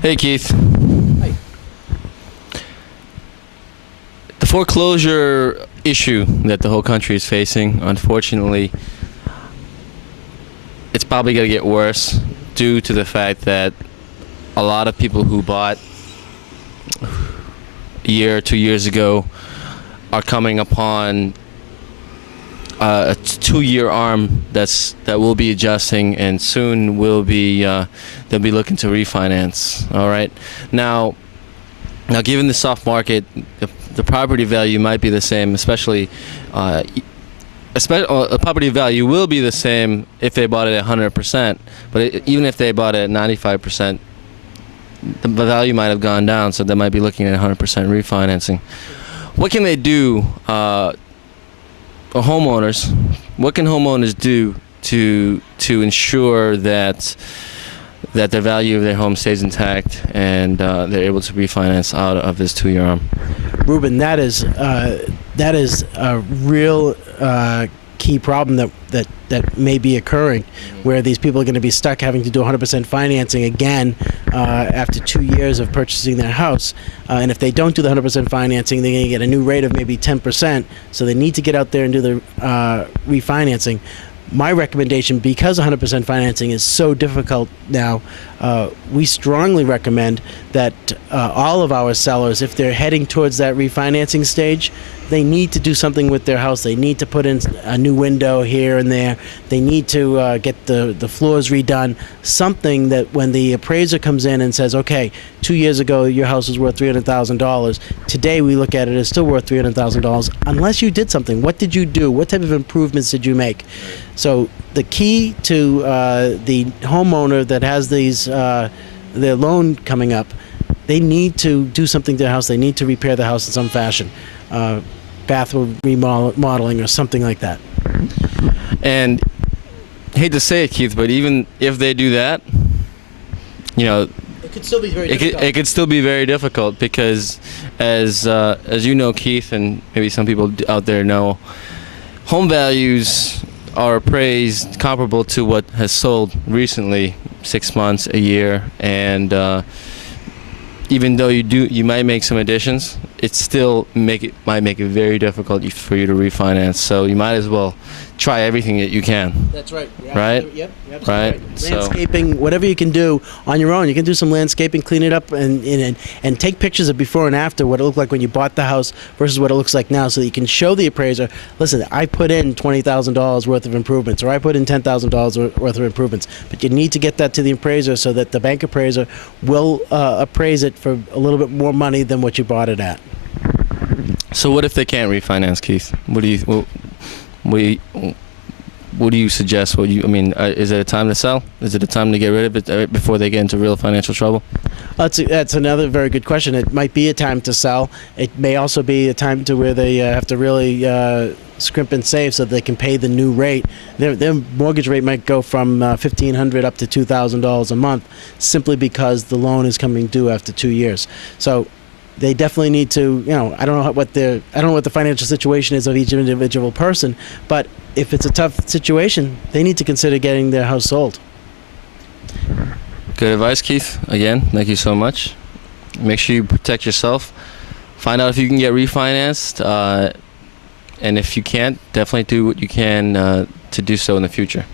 Hey, Keith. Hi. The foreclosure issue that the whole country is facing, unfortunately, it's probably going to get worse due to the fact that a lot of people who bought a year or 2 years ago are coming upon a 2-year arm that will be adjusting, and soon will be they'll be looking to refinance. All right, now given the soft market, the property value might be the same, especially the property value will be the same if they bought it at 100%, but even if they bought it at 95%, the value might have gone down, so they might be looking at 100% refinancing. What can they do? Homeowners, what can homeowners do to ensure that the value of their home stays intact and they're able to refinance out of this 2-year arm? Ruben, that is a real key problem that may be occurring, where these people are going to be stuck having to do 100% financing again after 2 years of purchasing their house. And if they don't do the 100% financing, they're going to get a new rate of maybe 10%. So they need to get out there and do the refinancing. My recommendation, because 100% financing is so difficult now, we strongly recommend that all of our sellers, if they're heading towards that refinancing stage, they need to do something with their house. They need to put in a new window here and there. They need to get the floors redone. Something that when the appraiser comes in and says, okay, 2 years ago your house was worth $300,000. Today we look at it as still worth $300,000 unless you did something. What did you do? What type of improvements did you make? So the key to the homeowner that has their loan coming up, they need to do something to their house. They need to repair the house in some fashion. Bathroom remodeling or something like that. And hate to say it, Keith, but even if they do that, it could still be very difficult. It could still be very difficult because, as you know, Keith, and maybe some people out there know, home values are appraised comparable to what has sold recently, 6 months, a year, and even though you might make some additions, it still might make it very difficult for you to refinance. So you might as well try everything that you can. That's right. Right? Yep. Right. Landscaping, whatever you can do on your own. You can do some landscaping, clean it up, and take pictures of before and after what it looked like when you bought the house versus what it looks like now, so that you can show the appraiser, listen, I put in $20,000 worth of improvements, or I put in $10,000 worth of improvements. But you need to get that to the appraiser so that the bank appraiser will appraise it for a little bit more money than what you bought it at. So what if they can't refinance, Keith? What do you suggest? Is it a time to sell? Is it a time to get rid of it before they get into real financial trouble? That's another very good question. It might be a time to sell. It may also be a time to where they have to really scrimp and save so they can pay the new rate. Their mortgage rate might go from $1,500 up to $2,000 a month, simply because the loan is coming due after 2 years. So they definitely need to, I don't know what the financial situation is of each individual person, but if it's a tough situation, they need to consider getting their house sold. Good advice, Keith. Again, thank you so much. Make sure you protect yourself. Find out if you can get refinanced, and if you can't, definitely do what you can to do so in the future.